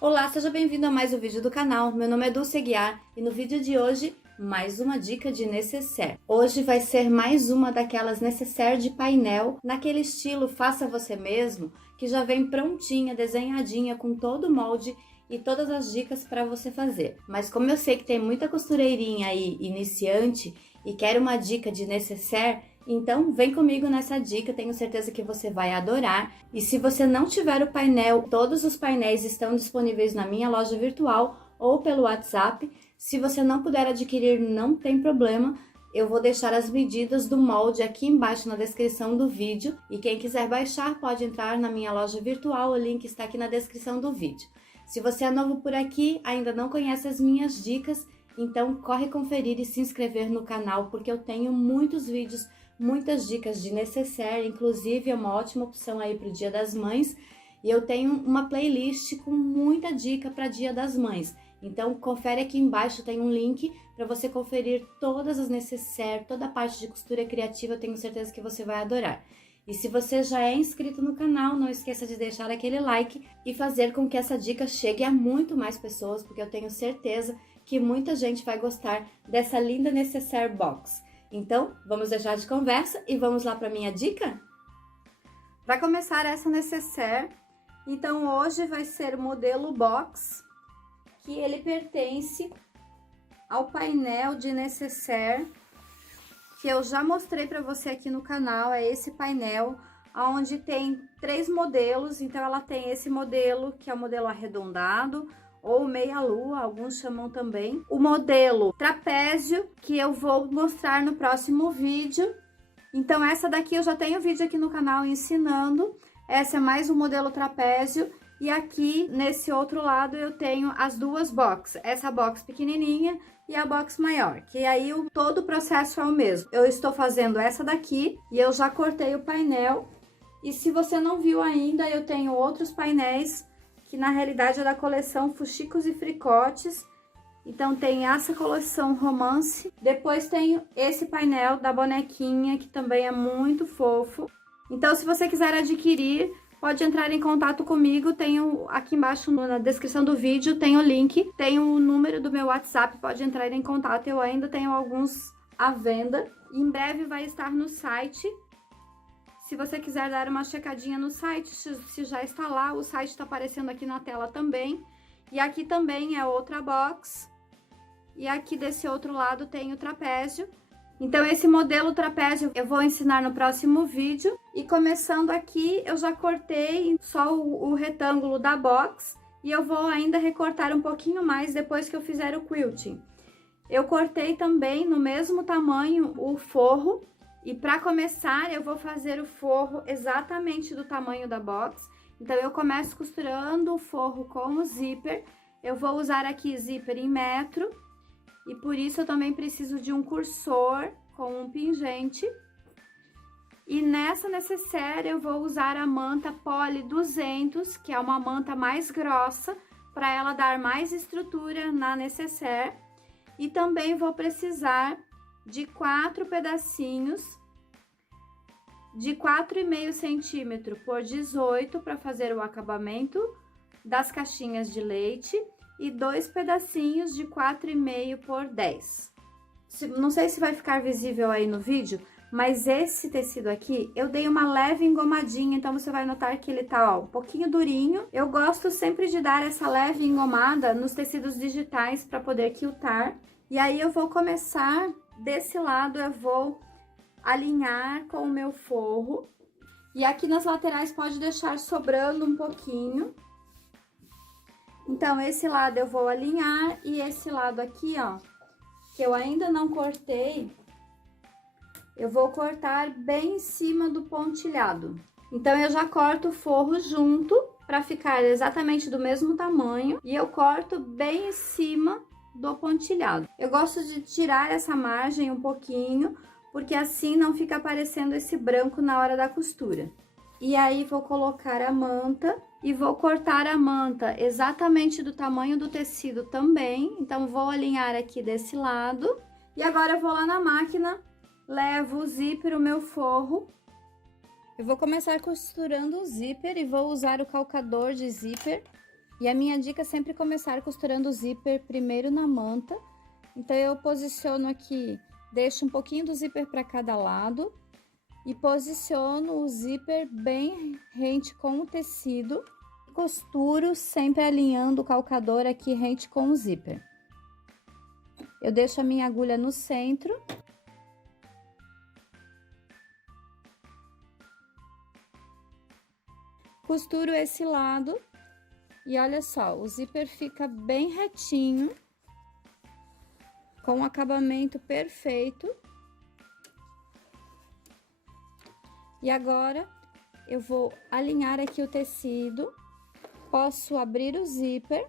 Olá, seja bem-vindo a mais um vídeo do canal. Meu nome é Dulce Guiar e no vídeo de hoje, mais uma dica de nécessaire. Hoje vai ser mais uma daquelas nécessaire de painel, naquele estilo faça você mesmo, que já vem prontinha, desenhadinha, com todo o molde e todas as dicas para você fazer. Mas como eu sei que tem muita costureirinha aí, iniciante, e quer uma dica de nécessaire, então vem comigo nessa dica, tenho certeza que você vai adorar. E se você não tiver o painel, todos os painéis estão disponíveis na minha loja virtual ou pelo WhatsApp. Se você não puder adquirir, não tem problema. Eu vou deixar as medidas do molde aqui embaixo na descrição do vídeo. E quem quiser baixar pode entrar na minha loja virtual, o link está aqui na descrição do vídeo. Se você é novo por aqui, ainda não conhece as minhas dicas, então corre conferir e se inscrever no canal, porque eu tenho muitos vídeos, muitas dicas de nécessaire, inclusive é uma ótima opção aí para o Dia das Mães. E eu tenho uma playlist com muita dica para Dia das Mães. Então confere aqui embaixo, tem um link para você conferir todas as nécessaire, toda a parte de costura criativa, eu tenho certeza que você vai adorar. E se você já é inscrito no canal, não esqueça de deixar aquele like e fazer com que essa dica chegue a muito mais pessoas, porque eu tenho certeza que muita gente vai gostar dessa linda nécessaire box. Então, vamos deixar de conversa e vamos lá para minha dica? Para começar essa nécessaire, então hoje vai ser o modelo box, que ele pertence ao painel de nécessaire, que eu já mostrei para você aqui no canal. É esse painel, onde tem 3 modelos. Então ela tem esse modelo, que é o modelo arredondado, ou meia-lua, alguns chamam também. O modelo trapézio, que eu vou mostrar no próximo vídeo. Então essa daqui eu já tenho vídeo aqui no canal ensinando. Essa é mais um modelo trapézio. E aqui, nesse outro lado, eu tenho as duas boxes. Essa box pequenininha e a box maior, que aí todo o processo é o mesmo. Eu estou fazendo essa daqui e eu já cortei o painel. E se você não viu ainda, eu tenho outros painéis, que na realidade é da coleção Fuxicos e Fricotes. Então tem essa coleção Romance. Depois tem esse painel da bonequinha, que também é muito fofo. Então se você quiser adquirir, pode entrar em contato comigo, tenho aqui embaixo na descrição do vídeo, tem o link, tem o número do meu WhatsApp, pode entrar em contato, eu ainda tenho alguns à venda. Em breve vai estar no site, se você quiser dar uma checadinha no site, se já está lá, o site está aparecendo aqui na tela também. E aqui também é outra box, e aqui desse outro lado tem o trapézio. Então esse modelo trapézio eu vou ensinar no próximo vídeo. E começando aqui, eu já cortei só o retângulo da box. E eu vou ainda recortar um pouquinho mais depois que eu fizer o quilting. Eu cortei também no mesmo tamanho o forro. E para começar, eu vou fazer o forro exatamente do tamanho da box. Então eu começo costurando o forro com o zíper. Eu vou usar aqui zíper em metro. E por isso eu também preciso de um cursor com um pingente. E nessa nécessaire eu vou usar a manta Poly 200, que é uma manta mais grossa, para ela dar mais estrutura na nécessaire. E também vou precisar de 4 pedacinhos de 4,5 centímetro por 18 para fazer o acabamento das caixinhas de leite. E 2 pedacinhos de 4,5 por 10. Não sei se vai ficar visível aí no vídeo, mas esse tecido aqui, eu dei uma leve engomadinha, então você vai notar que ele tá, ó, um pouquinho durinho. Eu gosto sempre de dar essa leve engomada nos tecidos digitais para poder quiltar. E aí eu vou começar desse lado, eu vou alinhar com o meu forro. E aqui nas laterais pode deixar sobrando um pouquinho. Então, esse lado eu vou alinhar e esse lado aqui, ó, que eu ainda não cortei, eu vou cortar bem em cima do pontilhado. Então, eu já corto o forro junto para ficar exatamente do mesmo tamanho e eu corto bem em cima do pontilhado. Eu gosto de tirar essa margem um pouquinho, porque assim não fica aparecendo esse branco na hora da costura. E aí, vou colocar a manta e vou cortar a manta exatamente do tamanho do tecido também. Então, vou alinhar aqui desse lado. E agora, eu vou lá na máquina, levo o zíper, o meu forro. Eu vou começar costurando o zíper e vou usar o calcador de zíper E a minha dica é sempre começar costurando o zíper primeiro na manta. Então, eu posiciono aqui, deixo um pouquinho do zíper para cada lado e posiciono o zíper bem rente com o tecido. Costuro sempre alinhando o calcador aqui rente com o zíper. Eu deixo a minha agulha no centro. Costuro esse lado e olha só, o zíper fica bem retinho, com um acabamento perfeito. E agora eu vou alinhar aqui o tecido, posso abrir o zíper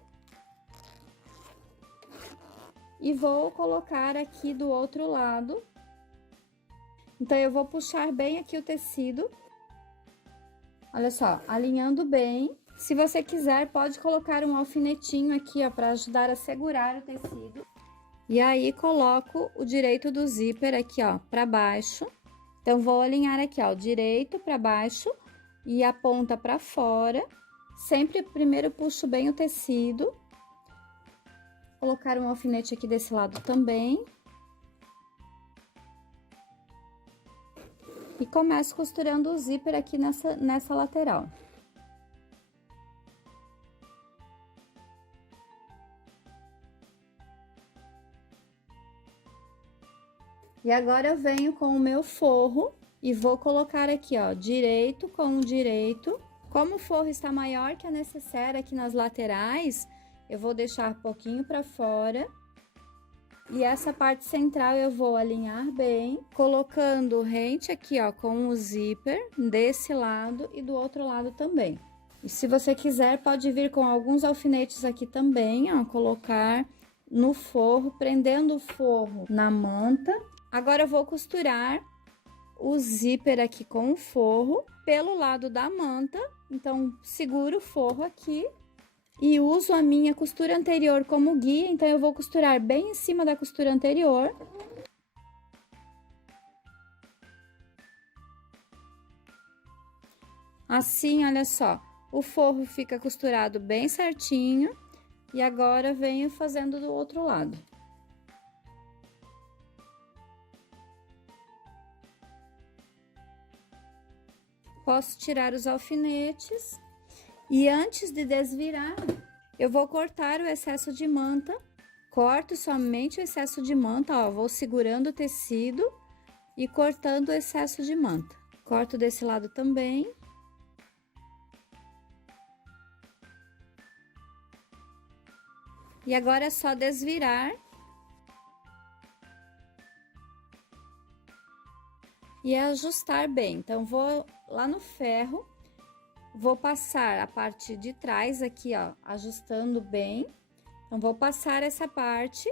e vou colocar aqui do outro lado. Então, eu vou puxar bem aqui o tecido. Olha só, alinhando bem. Se você quiser, pode colocar um alfinetinho aqui, ó, para ajudar a segurar o tecido. E aí, coloco o direito do zíper aqui, ó, para baixo. Então, vou alinhar aqui, ó, o direito para baixo e a ponta para fora. Sempre primeiro puxo bem o tecido. Colocar um alfinete aqui desse lado também. E começo costurando o zíper aqui nessa lateral. E agora eu venho com o meu forro e vou colocar aqui, ó, direito com direito. Como o forro está maior que a necessaire aqui nas laterais, eu vou deixar um pouquinho para fora. E essa parte central eu vou alinhar bem, colocando rente aqui, ó, com o zíper desse lado e do outro lado também. E se você quiser, pode vir com alguns alfinetes aqui também, ó, colocar no forro, prendendo o forro na manta. Agora eu vou costurar o zíper aqui com o forro pelo lado da manta. Então, seguro o forro aqui. E uso a minha costura anterior como guia, então eu vou costurar bem em cima da costura anterior. Assim, olha só, o forro fica costurado bem certinho. E agora venho fazendo do outro lado. Posso tirar os alfinetes. E antes de desvirar, eu vou cortar o excesso de manta. Corto somente o excesso de manta, ó, vou segurando o tecido e cortando o excesso de manta. Corto desse lado também. E agora é só desvirar. E ajustar bem. Então, vou lá no ferro. Vou passar a parte de trás aqui, ó, ajustando bem. Então, vou passar essa parte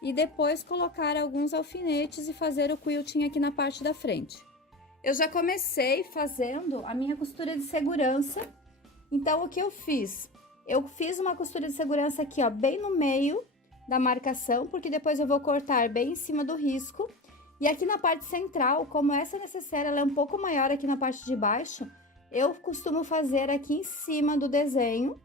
e depois colocar alguns alfinetes e fazer o quilting aqui na parte da frente. Eu já comecei fazendo a minha costura de segurança. Então, o que eu fiz? Eu fiz uma costura de segurança aqui, ó, bem no meio da marcação, porque depois eu vou cortar bem em cima do risco. E aqui na parte central, como essa necessaire, ela é um pouco maior aqui na parte de baixo, eu costumo fazer aqui em cima do desenho.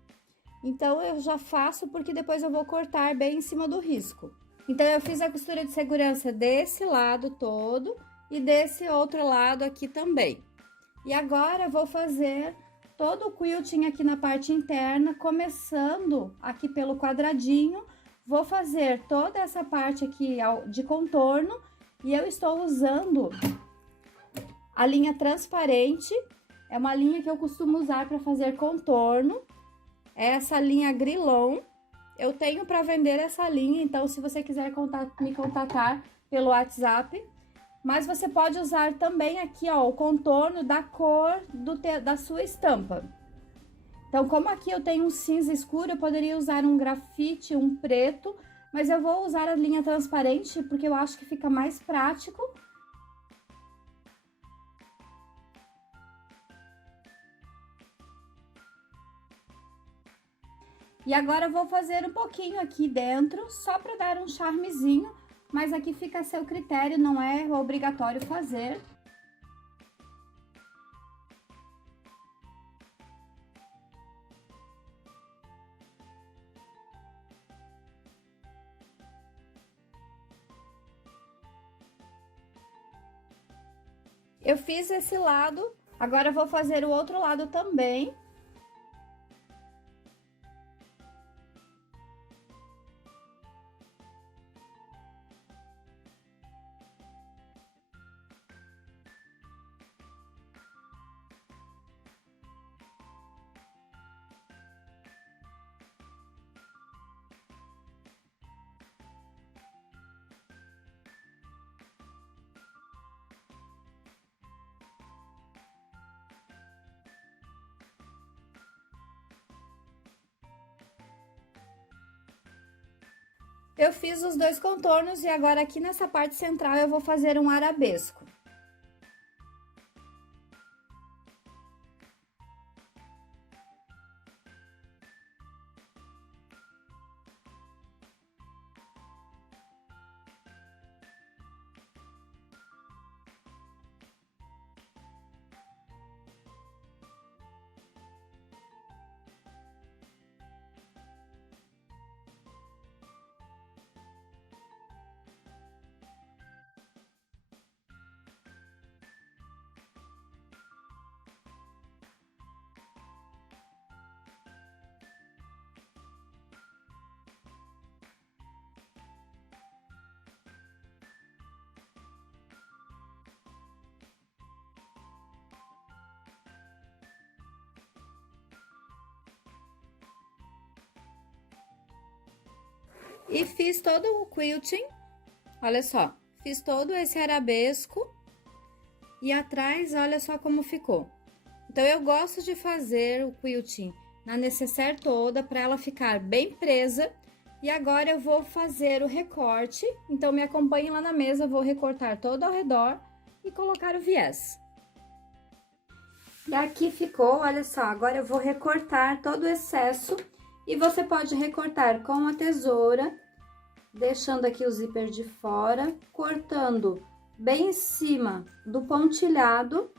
Então, eu já faço porque depois eu vou cortar bem em cima do risco. Então, eu fiz a costura de segurança desse lado todo e desse outro lado aqui também. E agora, eu vou fazer todo o quilting aqui na parte interna, começando aqui pelo quadradinho. Vou fazer toda essa parte aqui de contorno e eu estou usando a linha transparente. É uma linha que eu costumo usar para fazer contorno. É essa linha Grilon. Eu tenho para vender essa linha, então se você quiser me contatar pelo WhatsApp. Mas você pode usar também aqui, ó, o contorno da cor da sua estampa. Então, como aqui eu tenho um cinza escuro, eu poderia usar um grafite, um preto. Mas eu vou usar a linha transparente porque eu acho que fica mais prático. E agora eu vou fazer um pouquinho aqui dentro, só para dar um charmezinho, mas aqui fica a seu critério, não é obrigatório fazer. Eu fiz esse lado, agora eu vou fazer o outro lado também. Eu fiz os dois contornos e agora aqui nessa parte central eu vou fazer um arabesco. E fiz todo o quilting, olha só, fiz todo esse arabesco e atrás, olha só como ficou. Então, eu gosto de fazer o quilting na necessaire toda para ela ficar bem presa. E agora eu vou fazer o recorte, então me acompanhe lá na mesa, eu vou recortar todo ao redor e colocar o viés. E aqui ficou, olha só, agora eu vou recortar todo o excesso. E você pode recortar com a tesoura, deixando aqui o zíper de fora, cortando bem em cima do pontilhado.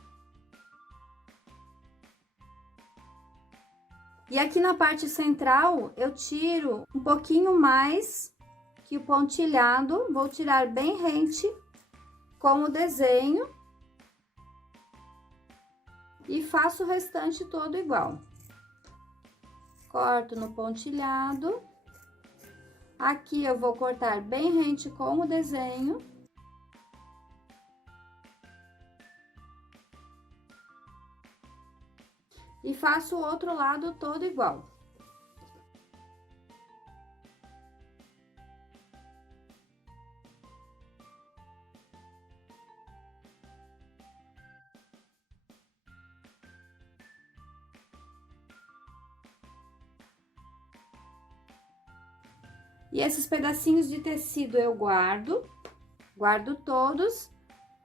E aqui na parte central, eu tiro um pouquinho mais que o pontilhado, vou tirar bem rente com o desenho. E faço o restante todo igual. Corto no pontilhado. Aqui eu vou cortar bem rente com o desenho. E faço o outro lado todo igual. E esses pedacinhos de tecido eu guardo todos,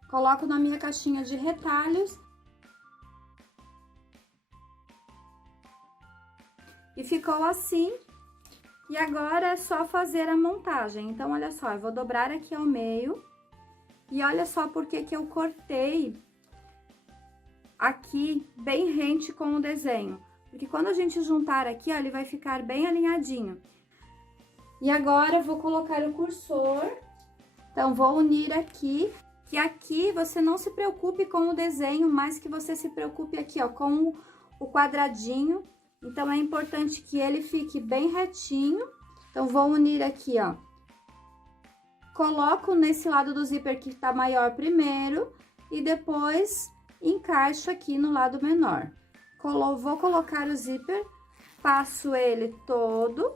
coloco na minha caixinha de retalhos. E ficou assim. E agora é só fazer a montagem. Então, olha só, eu vou dobrar aqui ao meio. E olha só por que eu cortei aqui bem rente com o desenho. Porque quando a gente juntar aqui, ó, ele vai ficar bem alinhadinho. E agora eu vou colocar o cursor. Então, vou unir aqui. E aqui você não se preocupe com o desenho, mas que você se preocupe aqui, ó, com o quadradinho. Então, é importante que ele fique bem retinho. Então, vou unir aqui, ó. Coloco nesse lado do zíper que tá maior primeiro. E depois, encaixo aqui no lado menor. Vou colocar o zíper, passo ele todo.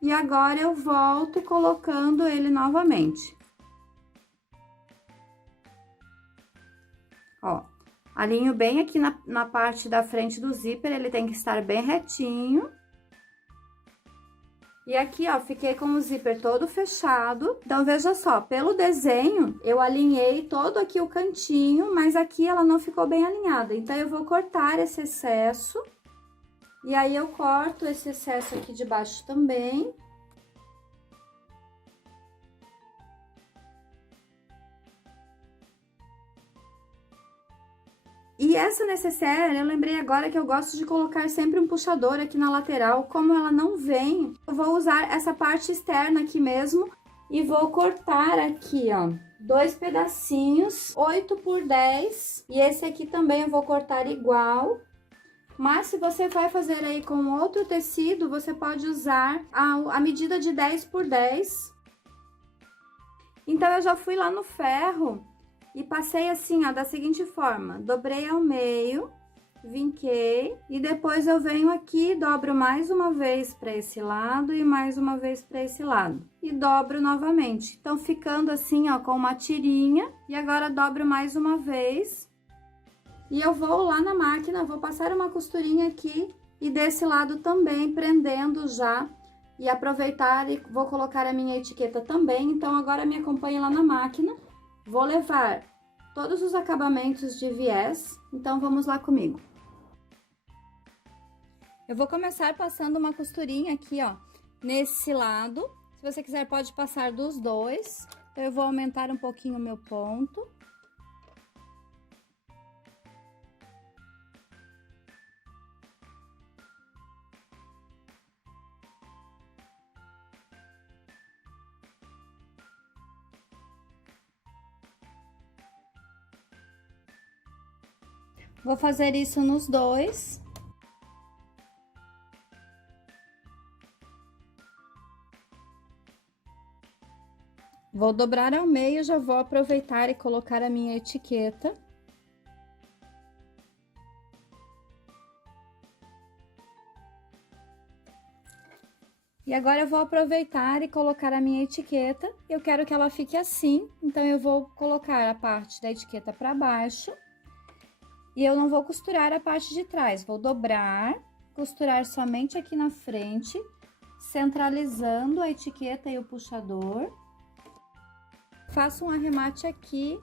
E agora, eu volto colocando ele novamente. Ó, alinho bem aqui na parte da frente do zíper, ele tem que estar bem retinho. E aqui, ó, fiquei com o zíper todo fechado. Então, veja só, pelo desenho, eu alinhei todo aqui o cantinho, mas aqui ela não ficou bem alinhada. Então, eu vou cortar esse excesso. E aí, eu corto esse excesso aqui de baixo também. E essa necessaire, eu lembrei agora que eu gosto de colocar sempre um puxador aqui na lateral. Como ela não vem, eu vou usar essa parte externa aqui mesmo. e vou cortar aqui, ó, 2 pedacinhos, 8 por 10, e esse aqui também eu vou cortar igual. Mas se você vai fazer aí com outro tecido, você pode usar a medida de 10 por 10. Então, eu já fui lá no ferro e passei assim, ó, da seguinte forma: dobrei ao meio, vinquei, e depois eu venho aqui, dobro mais uma vez para esse lado e mais uma vez para esse lado. E dobro novamente. Então, ficando assim, ó, com uma tirinha. E agora dobro mais uma vez. E eu vou lá na máquina, vou passar uma costurinha aqui e desse lado também, prendendo já. E aproveitar e vou colocar a minha etiqueta também. Então, agora me acompanhe lá na máquina. Vou levar todos os acabamentos de viés. Então, vamos lá comigo. Eu vou começar passando uma costurinha aqui, ó, nesse lado. Se você quiser, pode passar dos dois. Então, eu vou aumentar um pouquinho o meu ponto. Vou fazer isso nos dois. Vou dobrar ao meio, já vou aproveitar e colocar a minha etiqueta. E agora eu vou aproveitar e colocar a minha etiqueta. Eu quero que ela fique assim, então eu vou colocar a parte da etiqueta para baixo. E eu não vou costurar a parte de trás, vou dobrar, costurar somente aqui na frente, centralizando a etiqueta e o puxador. Faço um arremate aqui.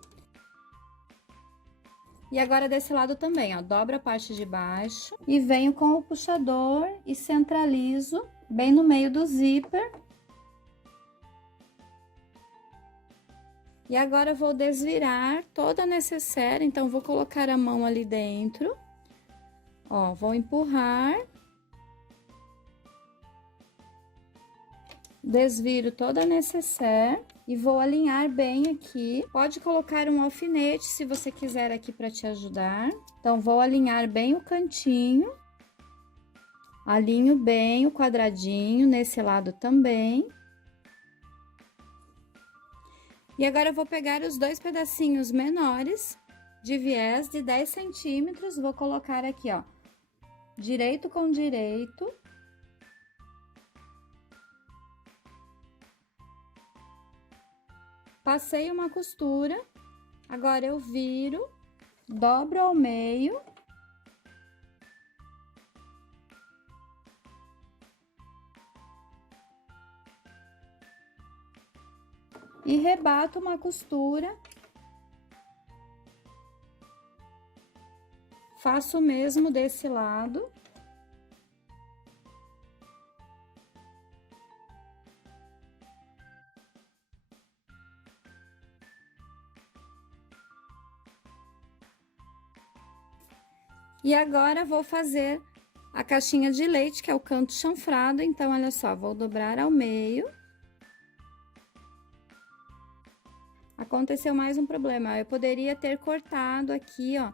E agora desse lado também, ó, dobro a parte de baixo e venho com o puxador e centralizo bem no meio do zíper. E agora eu vou desvirar toda a necessaire, então vou colocar a mão ali dentro. Ó, vou empurrar. Desviro toda a necessaire e vou alinhar bem aqui. Pode colocar um alfinete se você quiser aqui para te ajudar. Então, vou alinhar bem o cantinho. Alinho bem o quadradinho nesse lado também. E agora eu vou pegar os 2 pedacinhos menores de viés de 10 centímetros. Vou colocar aqui, ó, direito com direito. Passei uma costura, agora eu viro, dobro ao meio. E rebato uma costura. Faço o mesmo desse lado. E agora vou fazer a caixinha de leite, que é o canto chanfrado. Então, olha só, vou dobrar ao meio. Aconteceu mais um problema, eu poderia ter cortado aqui, ó,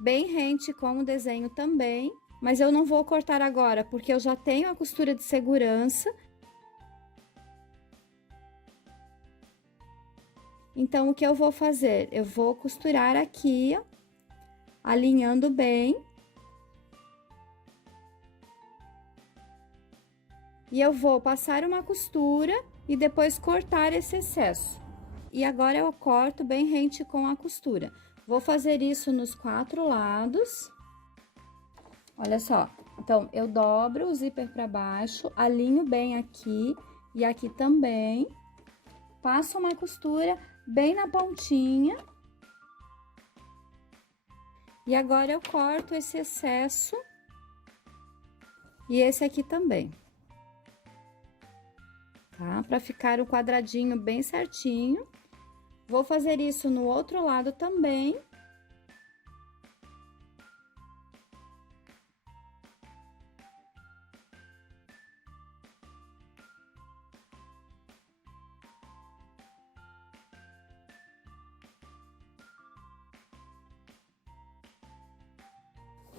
bem rente com o desenho também, mas eu não vou cortar agora, porque eu já tenho a costura de segurança. Então, o que eu vou fazer? Eu vou costurar aqui, ó, alinhando bem. E eu vou passar uma costura e depois cortar esse excesso. E agora eu corto bem rente com a costura. Vou fazer isso nos 4 lados. Olha só, então, eu dobro o zíper para baixo, alinho bem aqui e aqui também. Passo uma costura bem na pontinha. E agora eu corto esse excesso e esse aqui também. Tá? Para ficar o quadradinho bem certinho. Vou fazer isso no outro lado também.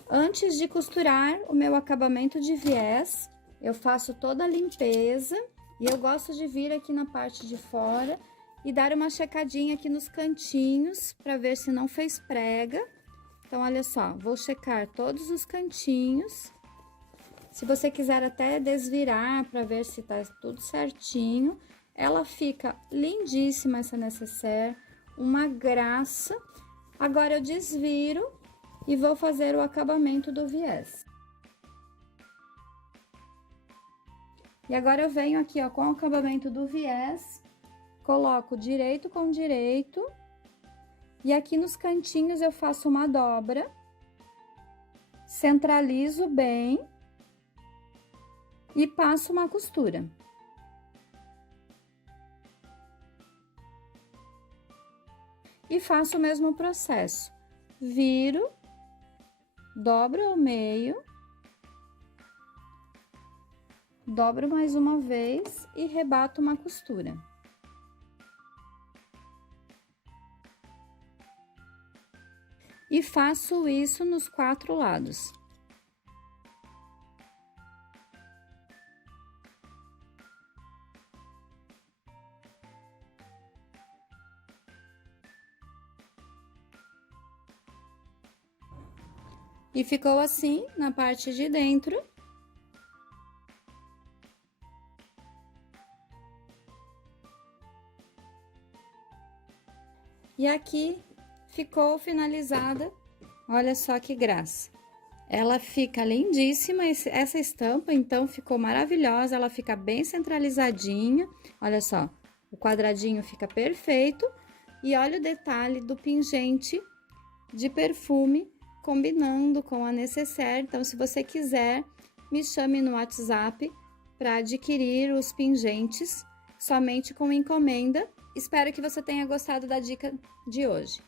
Antes de costurar o meu acabamento de viés, eu faço toda a limpeza e eu gosto de vir aqui na parte de fora e dar uma checadinha aqui nos cantinhos para ver se não fez prega. Então, olha só, vou checar todos os cantinhos. Se você quiser até desvirar para ver se tá tudo certinho, ela fica lindíssima essa necessaire, uma graça. Agora eu desviro e vou fazer o acabamento do viés. E agora eu venho aqui, ó, com o acabamento do viés, coloco direito com direito, e aqui nos cantinhos eu faço uma dobra, centralizo bem e passo uma costura. E faço o mesmo processo, viro, dobro ao meio, dobro mais uma vez e rebato uma costura. E faço isso nos 4 lados. E ficou assim na parte de dentro. E aqui ficou finalizada, olha só que graça. Ela fica lindíssima, essa estampa, então, ficou maravilhosa, ela fica bem centralizadinha, olha só, o quadradinho fica perfeito. E olha o detalhe do pingente de perfume, combinando com a necessaire. Então, se você quiser, me chame no WhatsApp para adquirir os pingentes somente com encomenda. Espero que você tenha gostado da dica de hoje.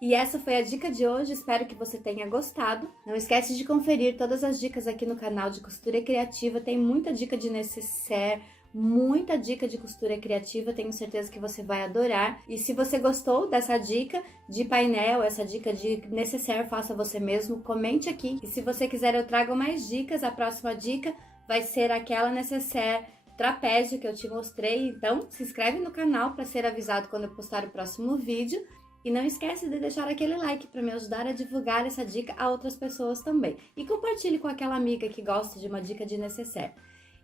E essa foi a dica de hoje, espero que você tenha gostado. Não esquece de conferir todas as dicas aqui no canal de Costura Criativa, tem muita dica de necessaire, muita dica de costura criativa, tenho certeza que você vai adorar. E se você gostou dessa dica de painel, essa dica de necessaire, faça você mesmo, comente aqui. E se você quiser eu trago mais dicas, a próxima dica vai ser aquela necessaire trapézio que eu te mostrei. Então se inscreve no canal para ser avisado quando eu postar o próximo vídeo. E não esquece de deixar aquele like para me ajudar a divulgar essa dica a outras pessoas também. E compartilhe com aquela amiga que gosta de uma dica de necessaire.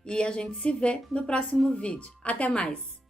E a gente se vê no próximo vídeo. Até mais!